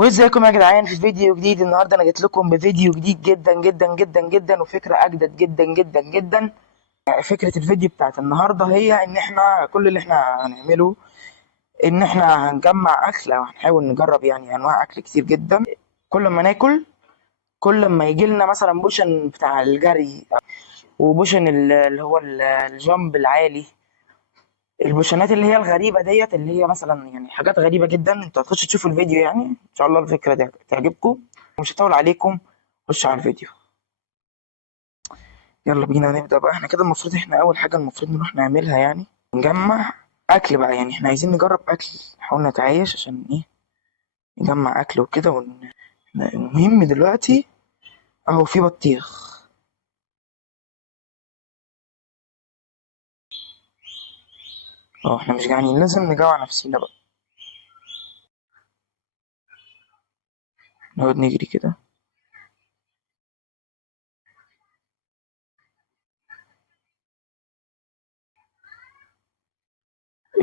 وازيكم يا جدعان في فيديو جديد. النهارده انا جيت لكم بفيديو جديد جدا جدا جدا جدا وفكره اجدد جدا جدا جدا. فكره الفيديو بتاعت النهارده هي ان احنا كل اللي احنا هنعمله ان احنا هنجمع اكل او هنحاول نجرب يعني انواع اكل كتير جدا. كل ما ناكل كل ما يجي لنا مثلا بوشن بتاع الجري وبوشن اللي هو الجامب العالي. البوشنات اللي هي الغريبه ديت اللي هي مثلا يعني حاجات غريبه جدا. انتوا هتخشوا تشوفوا الفيديو يعني ان شاء الله الفكره دي تعجبكم. مش هطول عليكم، خش على الفيديو. يلا بينا نبدأ بقى. احنا كده المفروض احنا أول حاجة المفروض نروح نعملها يعني نجمع أكل بقى. يعني احنا عايزين نجرب أكل، نحاول نتعايش عشان ايه نجمع أكل وكده المهم دلوقتي أهو في بطيخ. اه احنا مش جعانين، لازم نجوع نفسينا بقى. نقعد نجري كده،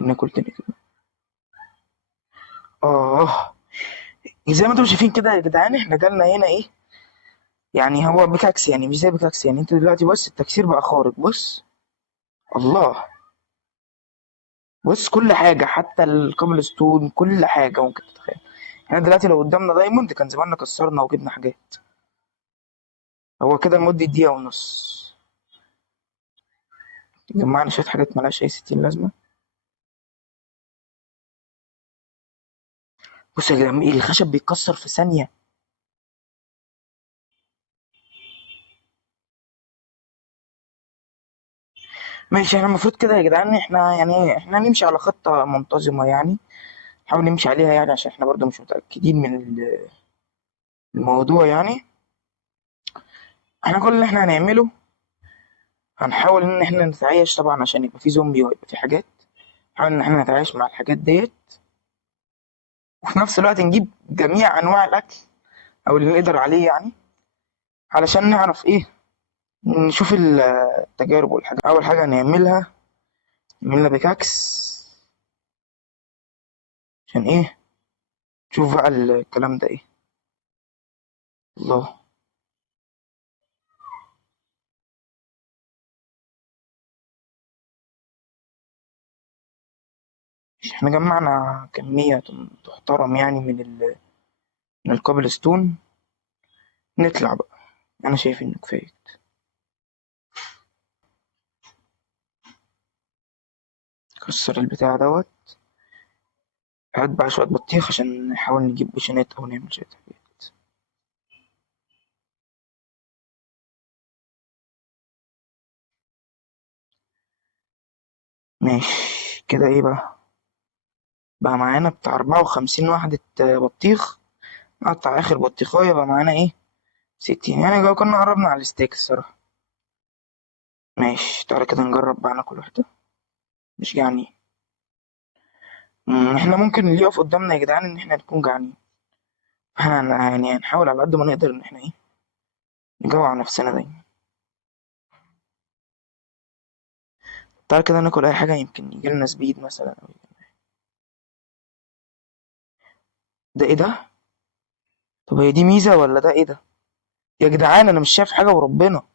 ناكل تاني كده. اه زي ما انتم شايفين كده يا جدعان احنا جالنا هنا ايه. يعني هو بيكاكس، يعني مش زي بيكاكس. يعني انت دلوقتي بص التكسير بقى خارق، بص الله. بص كل حاجة حتى الكابل ستون كل حاجة ممكن تتخيل. احنا دلوقتي لو قدامنا دايموند كان زماننا كسرنا وجبنا حاجات. هو كده لمدة دقيقة ونص جمعنا شوية حاجات ملهاش أي ستين لازمة. بص يا جدعان ايه الخشب بيتكسر في ثانية. ماشي احنا المفروض كده يا جدعان احنا يعني احنا نمشي على خطة منتظمة يعني. نحاول نمشي عليها يعني عشان احنا برضو مش متأكدين من الموضوع يعني. احنا كل اللي احنا هنعمله هنحاول ان احنا نتعايش طبعا عشان يبقى في زومبي ويبقى في حاجات. نحاول ان احنا نتعايش مع الحاجات ديت وفي نفس الوقت نجيب جميع انواع الاكل او اللي نقدر عليه يعني علشان نعرف ايه نشوف التجارب والحاجات. اول حاجه هنعملها نعملها بيكاكس عشان ايه نشوف بقى الكلام ده ايه. الله. احنا جمعنا كمية تحترم يعني من الكوبل ستون. نطلع بقى، انا شايف انه كفاية. كسر البتاع دوت. هات بقى شوية بطيخ عشان نحاول نجيب بوشنات او نعمل شوية حاجات. ماشي كده ايه بقى معانا بتاع 54 واحدة بطيخ. نقطع اخر بطيخاية بقى معانا ايه 60. يعني لو كنا قربنا على الستيك الصراحة. ماشي تعالى كده نجرب بقى ناكل واحدة. مش جعانين. احنا ممكن اللي يقف قدامنا يا جدعان ان احنا نكون جعانين. يعني هنحاول على قد ما نقدر ان احنا ايه نجوع نفسنا دايما. تعالى كده ناكل اي حاجة يمكن يجيلنا سبيد مثلا أو ده ايه ده؟ طب هي دي ميزة ولا ده ايه ده؟ يا جدعان انا مش شايف حاجة وربنا.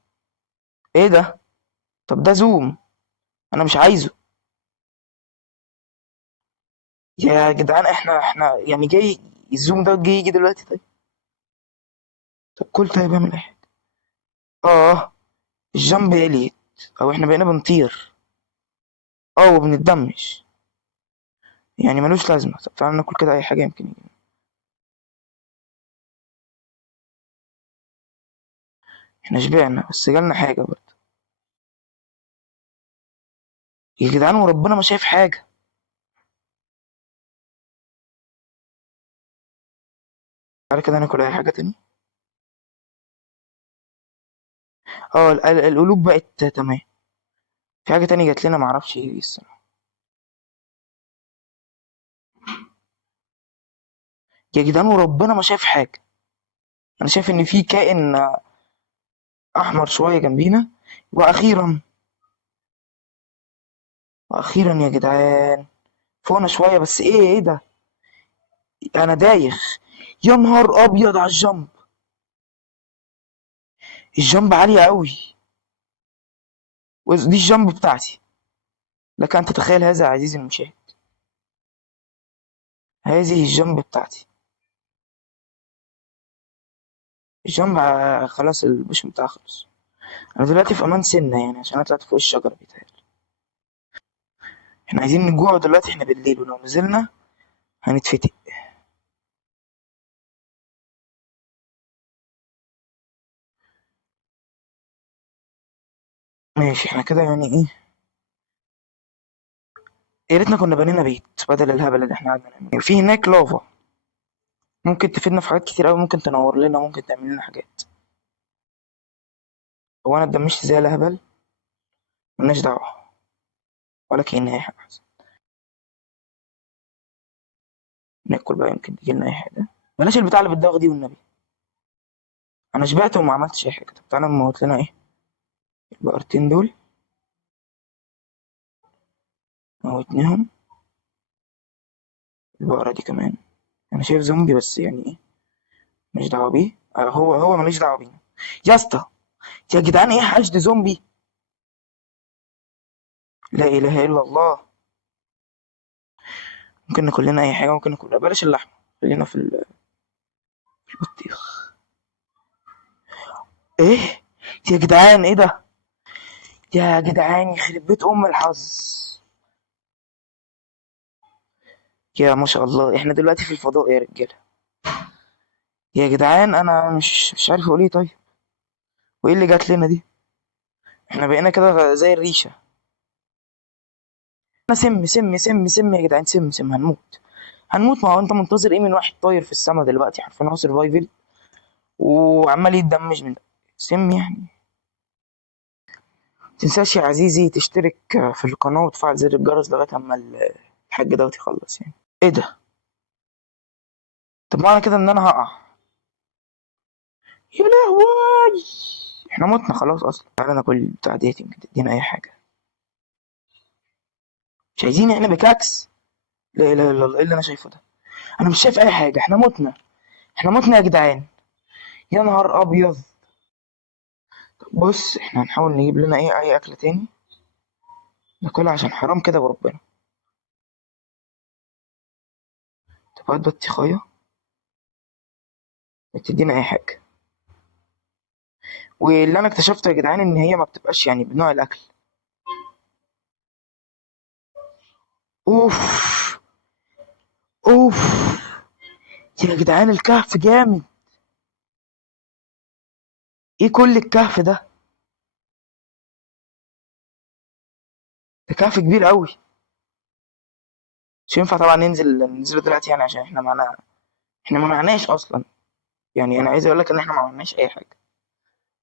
ايه ده؟ طب ده زوم، انا مش عايزه. يا جدعان احنا يعني جاي الزوم ده جاي يجي دلوقتي طيب. طب كل طيب اعمل اي حاجة. اه الجامب اليت او احنا بقينا بنطير. اه وبنتدمج. يعني ملوش لازمة. طب تعالى ناكل كده أي حاجة يمكن يجي. احنا شبعنا بس جالنا حاجة برضه. يا جدعان وربنا ما شايف حاجة. تعالى كده ناكل أي حاجة تاني. اه القلوب بقت تمام. في حاجة تانية جات لنا معرفش ايه الصراحة. يا جدعان وربنا ما شايف حاجة. أنا شايف إن في كائن أحمر شوية جنبينا. وأخيرا وأخيرا يا جدعان فوقنا شوية بس ايه ده. أنا دايخ. يا نهار ابيض على الجنب. الجنب عالية قوي. ودي الجنب بتاعتي. لك ان تتخيل هذا عزيزي المشاهد. هذه الجنب بتاعتي. الجنب خلاص البوش بتاعها خلص. انا دلوقتي في امان سنة يعني عشان انا طلعت فوق الشجرة بيتهيألي. احنا عايزين نجوع دلوقتي، احنا بالليل ولو نزلنا هنتفتق. ماشي احنا كده يعني ايه. يا ريتنا كنا بنينا بيت بدل الهبل اللي احنا قعدنا نعمله. في هناك لافا ممكن تفيدنا في حاجات كتير قوي، ممكن تنور لنا، ممكن تعمل لنا حاجات. هو انا اتدمجت زي الهبل؟ ملناش دعوة، ولا كأن اي حاجة حصلت. ناكل بقى يمكن تجيلنا اي حاجة. بلاش البتاع اللي بتدوخ دي والنبي. انا شبعت وما عملتش اي حاجة. طب تعالى نموت لنا ايه البقرتين دول. موتناهم. البقرة دي كمان. انا شايف زومبي بس يعني ايه. مش دعوة بيه. هو ماليش دعوة بينا. يا اسطى. يا جدعان ايه حشد زومبي. لا اله الا الله. ممكن ناكل لنا اي حاجة، ممكن ناكل بلاش اللحمة. خلينا في في البطيخ. ايه. يا جدعان ايه ده. يا جدعان يخرب بيت ام الحظ. يا ما شاء الله احنا دلوقتي في الفضاء يا رجاله. يا جدعان انا مش عارف اقول ايه طيب. وايه اللي جات لنا دي. احنا بقينا كده زي الريشه. احنا سم يا جدعان، سم هنموت. هنموت. ما هو انت منتظر ايه من واحد طاير في السما دلوقتي حرفيا، هو سرفايفل وعمال يتدمج من ده. سم يعني. متنساش يا عزيزي تشترك في القناه وتفعل زر الجرس لغايه اما الحاج دوت يخلص يعني. ايه ده. طب معنى كده ان انا هقع. يا لهوي. احنا متنا خلاص اصلا. تعالى ناكل البتاع ديت يمكن تدينا اي حاجه. مش عايزين احنا بكاكس. لا اله الا الله ايه اللي انا شايفه ده. انا مش شايف اي حاجه. احنا متنا. احنا متنا يا جدعان. يا نهار ابيض. طب بص احنا هنحاول نجيب لنا ايه اي اكله تاني ناكلها عشان حرام كده وربنا. طب هات بطيخايه تدينا اي حاجه. واللي انا اكتشفته يا جدعان ان هي ما بتبقاش يعني بنوع الاكل. اوف. اوف. يا جدعان الكهف جامد. ايه كل الكهف ده. ده كهف كبير قوي. مش ينفع طبعا ننزل دلوقتي يعني عشان احنا ما معناش اصلا. يعني انا عايز اقول لك ان احنا ما عملناش اي حاجه.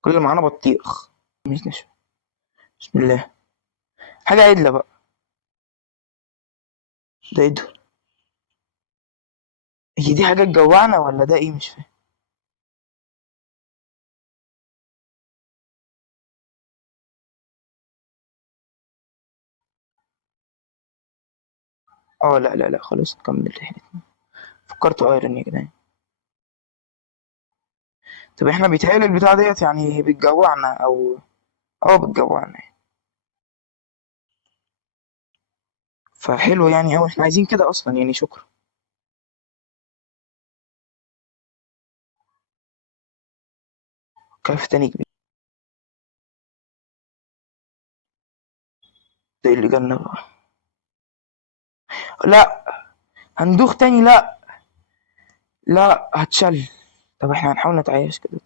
كل اللي معانا بطيخ. مش نشوي. بسم الله. حاجه عدله بقى. ده ايه ده. هي دي حاجه تجوعنا ولا ده ايه مش فاهم. اه لا خلاص نكمل رحلتنا. فكرت ايرون يا جدعان. طب احنا بيتهيألي البتاع ديت يعني بتجوعنا او اه بتجوعنا يعني. فحلو يعني اوي احنا عايزين كده اصلا يعني شكرا. كيف تاني كبير. ده إيه اللي جالنا بقى. لا. هندوخ تاني لا. لا هتشل. طب احنا هنحاول نتعايش كده.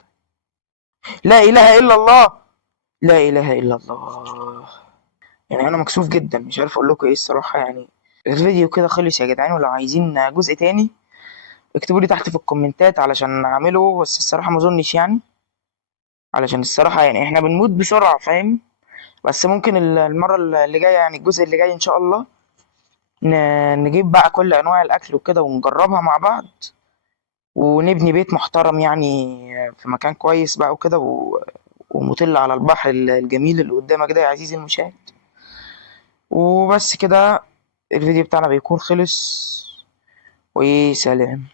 لا اله الا الله. لا اله الا الله. يعني انا مكسوف جدا مش عارف اقول لكم ايه الصراحه يعني. الفيديو كده خلص يا جدعان، ولو عايزين جزء تاني اكتبوا لي تحت في الكومنتات علشان اعمله، بس الصراحه ما اظنش يعني. علشان الصراحه يعني احنا بنموت بسرعه فاهم. بس ممكن المره اللي جايه يعني الجزء اللي جاي ان شاء الله نجيب بقى كل انواع الاكل وكده ونجربها مع بعض. ونبني بيت محترم يعني في مكان كويس بقى وكده ومطل على البحر الجميل اللي قدامك ده يا عزيزي المشاهد. وبس كده. الفيديو بتاعنا بيكون خلص. وسلام.